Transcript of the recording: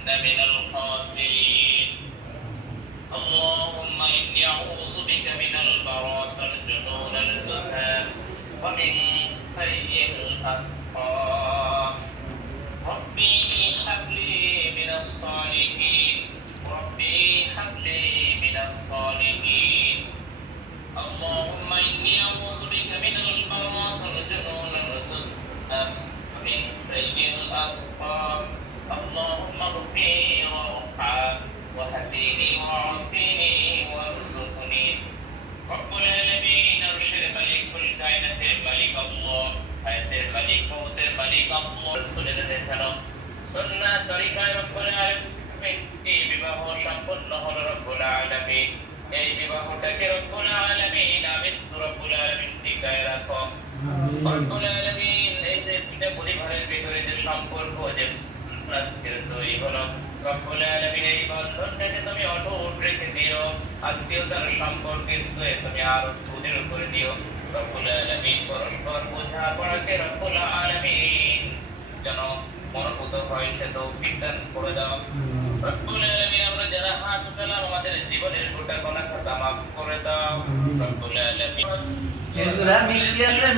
من الخاسرين اللهم إني أعوذ بك من البراس الجنون الجسام ومن سيء الأسقام ربي هب لي من الصالحين ربي هب لي من الصالحين اللهم إني أعوذ بك من البراس الجنون الجسام ومن سيء الأسقام اللهم اغفرني وارحم وهديني وعافني وارزقني رب العالمين ارشد ملك الكائنات ملك الله حياتের মালিক মওতের মালিক আল্লাহ রাসূলের দেখানো সুন্নাহ তরিকায় রব্বুল আলামিন এই বিবাহ সম্পন্ন হলো রব্বুল আলামিন এই বিবাহটাকে রব্বুল আলামিন আমিন রব্বুল আলামিন টিকায় রাখো রব্বুল আলামিন এই যে দুইটা পরিবারের ভিতরে যে সম্পর্ক যে রাষ্ট্রের তৈরি হলো রব্বুল আলামিন এই বন্ধনটাকে তুমি অটুট রেখে দিও আত্মীয়তার সম্পর্কে তুমি আরো সুদৃঢ় করে দিও রব্বুল আলামিন পরস্পর বোঝাপড়াকে রব্বুল আলামিন যেন মনোভূত হয় সে তৌফিক দান করে দাও রব্বুল আলামিন আমরা যারা হাত উঠালাম আমাদের জীবনের গোটা গুনাহ খাতা মাফ করে দাও রব্বুল আলামিন মিষ্টি আছে